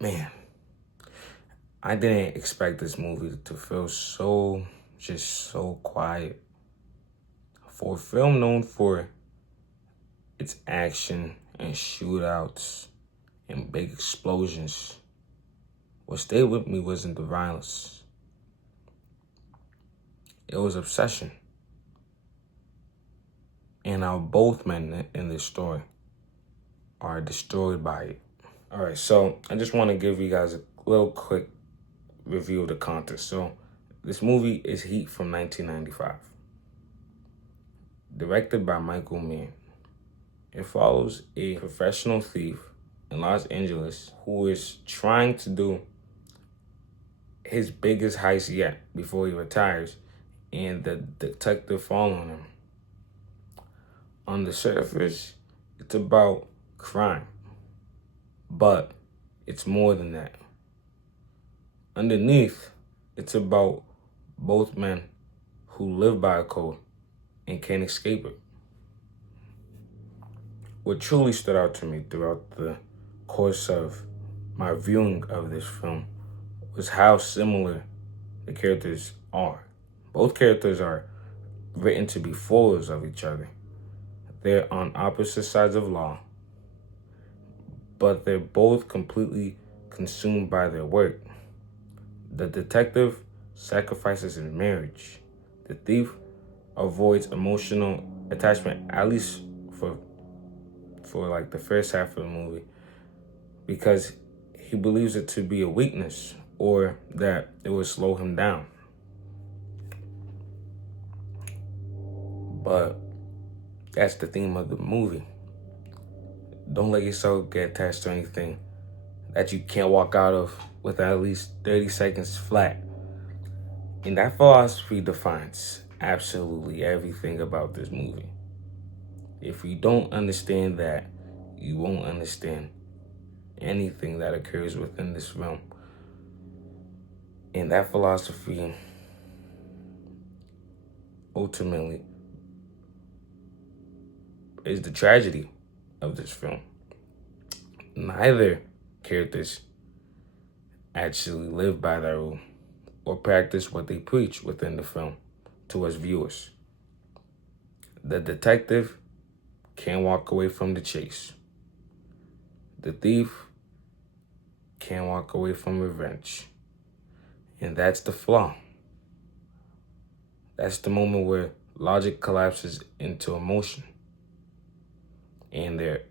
Man, I didn't expect this movie to feel so quiet. For a film known for its action and shootouts and big explosions, what stayed with me wasn't the violence. It was obsession. And how both men in this story are destroyed by it. All right, so I just want to give you guys a little quick review of the content. So this movie is Heat from 1995, directed by Michael Mann. It follows a professional thief in Los Angeles who is trying to do his biggest heist yet before he retires, and the detective following him. On the surface, it's about crime, but it's more than that. Underneath, it's about both men who live by a code and can't escape it. What truly stood out to me throughout the course of my viewing of this film was how similar the characters are. Both characters are written to be foils of each other. They're on opposite sides of law, but they're both completely consumed by their work. The detective sacrifices his marriage. The thief avoids emotional attachment, at least for like the first half of the movie, because he believes it to be a weakness or that it will slow him down. But that's the theme of the movie. Don't let yourself get attached to anything that you can't walk out of with at least 30 seconds flat. And that philosophy defines absolutely everything about this movie. If you don't understand that, you won't understand anything that occurs within this film. And that philosophy ultimately is the tragedy of this film. Neither characters actually live by that rule or practice what they preach within the film to us viewers. The detective can't walk away from the chase. The thief can't walk away from revenge. And that's the flaw. That's the moment where logic collapses into emotion. And they're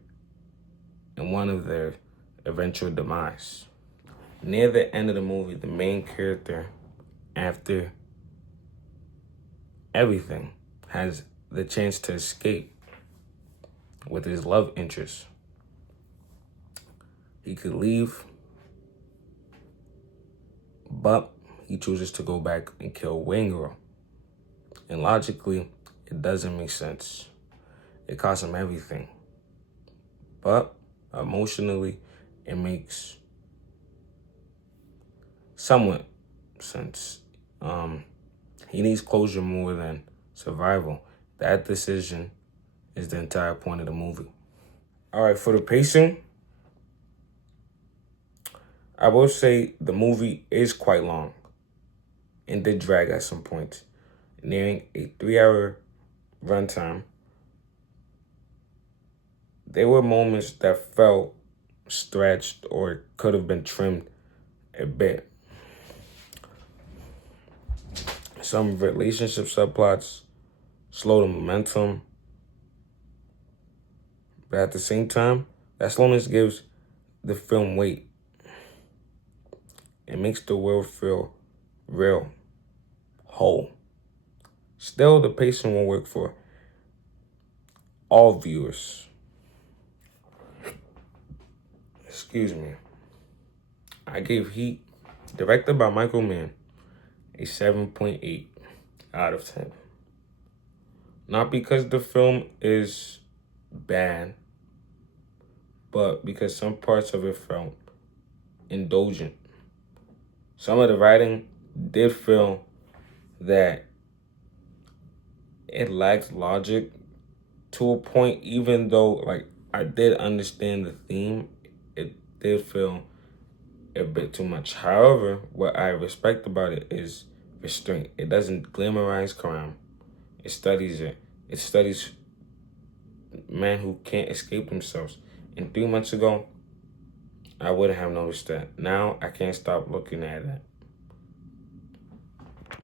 in one of their eventual demise. Near the end of the movie, the main character, after everything, has the chance to escape with his love interest. He could leave, but he chooses to go back and kill Wayne Girl. And logically, it doesn't make sense. It costs him everything. But emotionally, it makes somewhat sense. He needs closure more than survival. That decision is the entire point of the movie. All right, for the pacing, I will say the movie is quite long and did drag at some points, nearing a 3-hour runtime. There were moments that felt stretched or could have been trimmed a bit. Some relationship subplots slow the momentum, but at the same time, that slowness gives the film weight. It makes the world feel real, whole. Still, the pacing won't work for all viewers. Excuse me. I gave Heat, directed by Michael Mann, a 7.8 out of 10. Not because the film is bad, but because some parts of it felt indulgent. Some of the writing did feel that it lacked logic to a point, even though like I did understand the theme, it did feel a bit too much. However, what I respect about it is restraint. It doesn't glamorize crime. It studies it. It studies men who can't escape themselves. And 3 months ago, I wouldn't have noticed that. Now I can't stop looking at it.